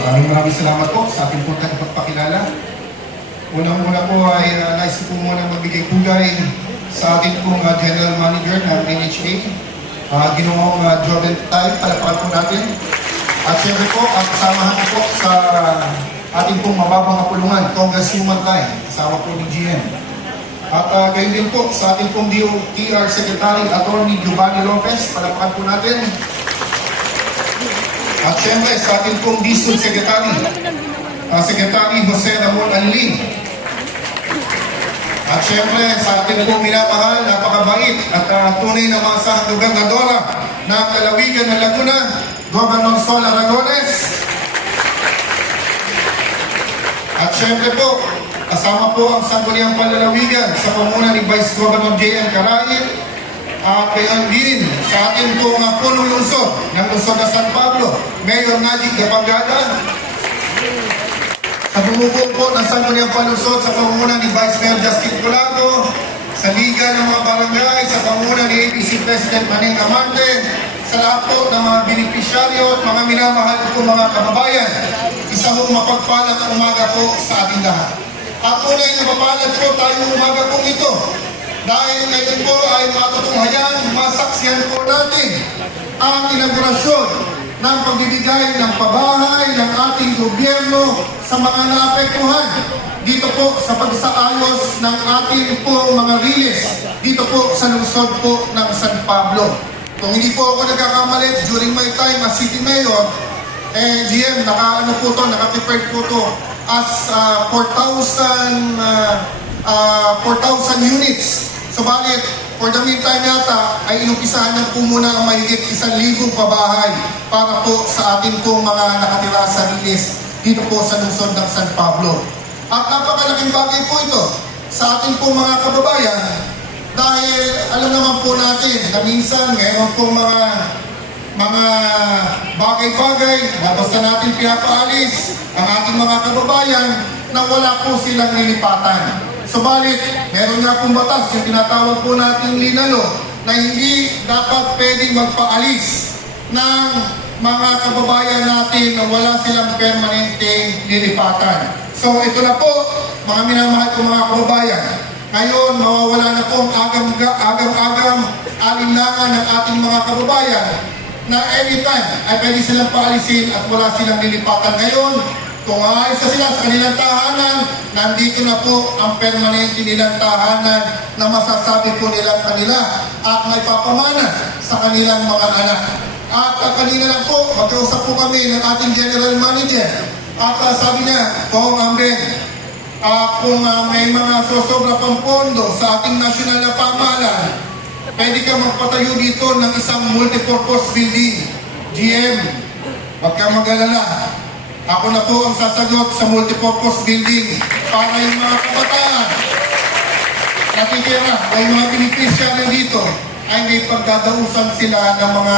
Maraming salamat po sa ating po pagpapakilala. Unang-una po ay nais ko po muna magbigay pugay sa ating pong General Manager ng NHA, Ginoong Joven Tay, palapakan po natin. At syempre po, kasamahan ko po sa ating pong mababang kapulungan, Congresswoman Tay, kasama po ni GM. At gayon din po sa ating pong DOTR Secretary, Attorney Giovanni Lopez, palapakan po natin. At syempre sa ating pong DSUD Secretary, Secretary Jose Ramon Anlin. At syempre sa ating pong minamahal, napakabait at tunay na masahang gobernadora ng Lalawigan ng Laguna, Governor Sol Aragones. At syempre po, kasama po ang Sangguniang Panlalawigan sa pamumuno ni Vice Governor J.M. Carail. At gayon din sa ating pong punong lungsod ng lungsod na San Pablo, Mayor Najib Gapagada. Sa bumubong po ng Sangguniang Panlungsod sa pamumuno ni Vice Mayor Justin Colago, sa Liga ng mga Barangay sa pamumuno ni APC President Maneng Amante, sa lahat po ng mga benepisyaryo at mga minamahal po mga kababayan, isang mapagpalang umaga po sa ating lahat. At tunay na mapalad po tayong umaga pong ito. Dahil ngayon po ay matutunghayan, masaksihan po natin ang inaugurasyon ng pagbibigay ng pabahay ng ating gobyerno sa mga naapektuhan dito po sa pagsaayos ng ating po mga riles dito po sa lungsod po ng San Pablo. Kung hindi po ako nagkakamali, during my time as City Mayor, GM, naka-prepared po to as 4,000 units. Subalit, for the meantime yata, ay inumpisahan na po muna ang mahigit 1,000 pabahay para po sa ating pong mga nakatira sa riles dito po sa lungsod ng San Pablo. At napakalaking bagay po ito sa ating pong mga kababayan dahil alam naman po natin na minsan mayroon pong mga bagay-bagay na basta natin pinapaalis ang ating mga kababayan na wala po silang nilipatan. Subalit, meron nga pong batas, yung tinatawag po nating linalo, na hindi dapat pwedeng magpaalis ng mga kababayan natin na wala silang permanenteng nilipatan. So ito na po, mga minamahal ko mga kababayan. Ngayon, mawawala na po ang agam-agam alinlangan ng ating mga kababayan na anytime ay pwede silang paalisin at wala silang nilipatan. Ngayon, kung aalis na sila sa kanilang tahanan, nandito na po ang permanente nilang tahanan na masasabi po nilang kanila at may papamana sa kanilang mga anak. At kanina lang po, magkausap po kami ng ating General Manager. At sabi niya, kung kung may mga sosobra pang pondo sa ating nasyonal na pamahalaan, pwede ka magpatayo dito ng isang multipurpose building. GM, wag kang mag-alala. Ako na po ang sasagot sa multipurpose building para yung mga kabataan nakikira o yung mga beneficiary dito ay may pagdadausan sila ng mga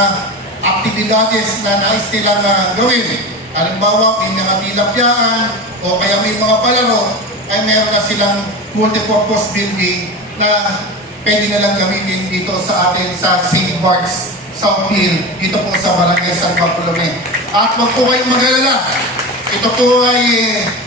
aktibidades na nais nilang gawin. Halimbawa, may mga tilapyaan o kaya may mga palaro ay meron na silang multipurpose building na pwede na lang gamitin dito sa atin sa City Parks, South Hill, dito po sa Barangay San Bartolome. At wag po kayong mag-alala. Ito po ay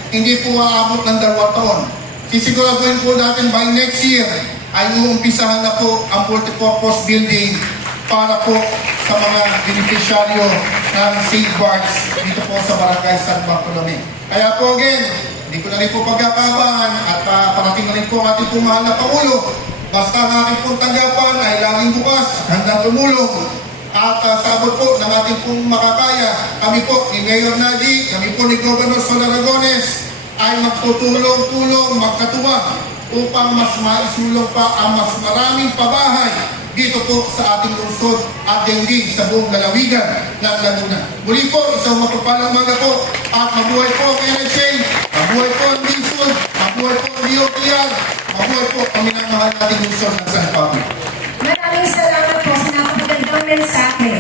hindi po aabot ng 2 taon. Sisiguraduhin po natin by next year ay uumpisahan na po ang multipurpose building para po sa mga beneficiaryo ng City Parks dito po sa Barangay San Bartolome. Kaya po again, hindi ko na rin po pagkakabahan at parating na rin po ang ating pong mahal na Pangulo. Basta ang ating pong tanggapan ay laging bukas, handang tumulong. At sabot po ng ating pong makakaya, kami po ni Mayor Najib, kami po ni Governor Sol Aragones ay magtutulong-tulong, magkatuwang upang mas maisulong pa ang mas maraming pabahay dito po sa ating lungsod at din sa buong lalawigan ng Laguna. Muli po, isang mapagpalang umaga po at mabuhay po ang NHA, mabuhay po ang DSUD, mabuhay po ang DOTR, mabuhay po ang minamahal nating lungsod ng San Pablo. Maraming salamat po sa napakagandang mensahe.